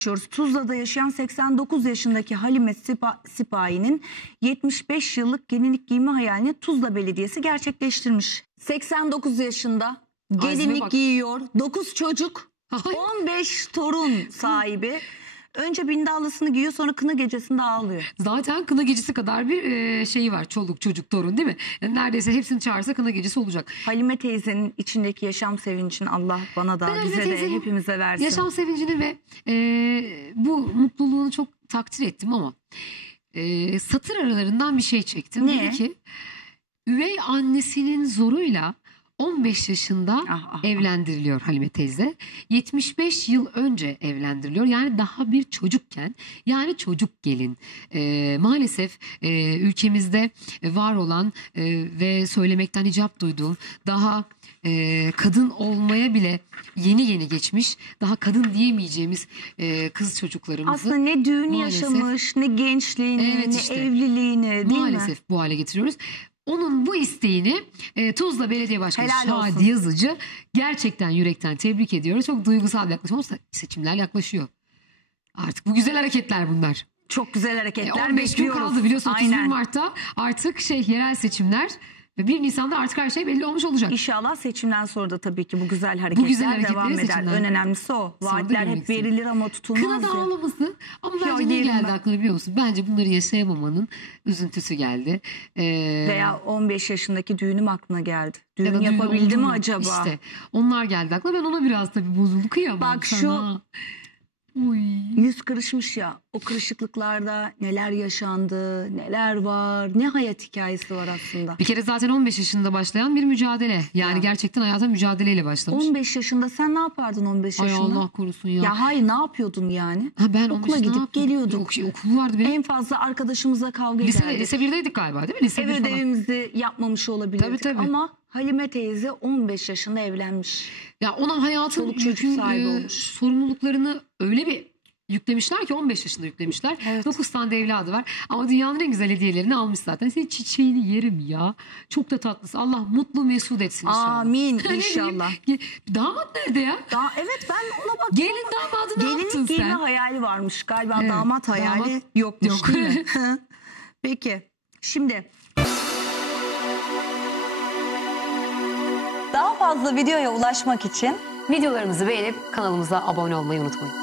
yaşıyoruz. Tuzla'da yaşayan 89 yaşındaki Halime Sipa, Sipahi'nin 75 yıllık gelinlik giyme hayalini Tuzla Belediyesi gerçekleştirmiş. 89 yaşında gelinlik bak. giyiyor. 9 çocuk, Ay. 15 torun sahibi. Önce bindallısını giyiyor sonra kına gecesinde ağlıyor. Zaten kına gecesi kadar bir e, şeyi var. Çoluk çocuk torun değil mi? Yani neredeyse hepsini çağırsa kına gecesi olacak. Halime teyzenin içindeki yaşam sevincini Allah bana da Ben Halime bize de teyzenin hepimize versin. Yaşam sevincini ve e, bu mutluluğunu çok takdir ettim ama e, satır aralarından bir şey çektim. Ne? Dedi ki üvey annesinin zoruyla 15 yaşında Ah, ah, evlendiriliyor Halime teyze. 75 yıl önce evlendiriliyor. Yani daha bir çocukken yani çocuk gelin. Ee, maalesef e, ülkemizde var olan e, ve söylemekten hicap duyduğum daha e, kadın olmaya bile yeni yeni geçmiş daha kadın diyemeyeceğimiz e, kız çocuklarımızı Aslında ne düğün maalesef- yaşamış, ne gençliğini, Evet ne işte. evliliğini değil mi? maalesef bu hale getiriyoruz. Onun bu isteğini e, Tuzla Belediye Başkanı Helal olsun. Şadi Yazıcı gerçekten yürekten tebrik ediyoruz. Çok duygusal bir yaklaşım olsa seçimler yaklaşıyor. Artık bu güzel hareketler bunlar. Çok güzel E, hareketler 15 gün kaldı biliyorsun 31 Aynen. Mart'ta artık şey yerel seçimler 1 Nisan'da artık her şey belli olmuş olacak. İnşallah seçimden sonra da tabii ki bu güzel hareketler, güzel hareketleri devam eder. seçimden En önemlisi o. da Vaatler hep verilir ama tutulmaz. Kına ya. dağlaması ama Ya bence ne geldi ben. aklına biliyor musun? Bence bunları yaşayamamanın üzüntüsü geldi. Ee, Veya 15 yaşındaki düğünüm aklına geldi. Düğün ya da düğün yapabildi mi acaba? İşte onlar geldi aklıma. Ben ona biraz tabii bozuldu kıyamam Bak şu- sana. Uy. Yüz kırışmış ya. O kırışıklıklarda neler yaşandı, neler var, ne hayat hikayesi var aslında. Bir kere zaten 15 yaşında başlayan bir mücadele. Yani Ya. gerçekten hayata mücadeleyle başlamış. 15 yaşında sen ne yapardın 15 Ay yaşında? Allah korusun ya. Ya hayır ne yapıyordun yani? ha ben okula 15 ne gidip geliyorduk. Ok- okul vardı benim. En fazla arkadaşımızla kavga Lise, ederdik. lise 1'deydik galiba değil mi? Lise Ev 1 falan. ödevimizi yapmamış olabilirdik. Tabii, tabii. Ama Halime teyze 15 yaşında evlenmiş. Ya ona hayatın Çoluk çocuk sahibi e, olmuş. sorumluluklarını öyle bir yüklemişler ki 15 yaşında yüklemişler. Evet. 9 tane de evladı var. Ama dünyanın en güzel hediyelerini almış zaten. Senin çiçeğini yerim ya. Çok da tatlısı. Allah mutlu mesut etsin inşallah. Amin inşallah. Damat nerede ya? Daha, evet ben ona bak. Gelin damadı ne yaptın Gelinlik giyme sen? hayali varmış. Galiba Evet, damat hayali damat yokmuş yok. değil mi? Peki şimdi Daha fazla videoya ulaşmak için Videolarımızı beğenip kanalımıza abone olmayı unutmayın.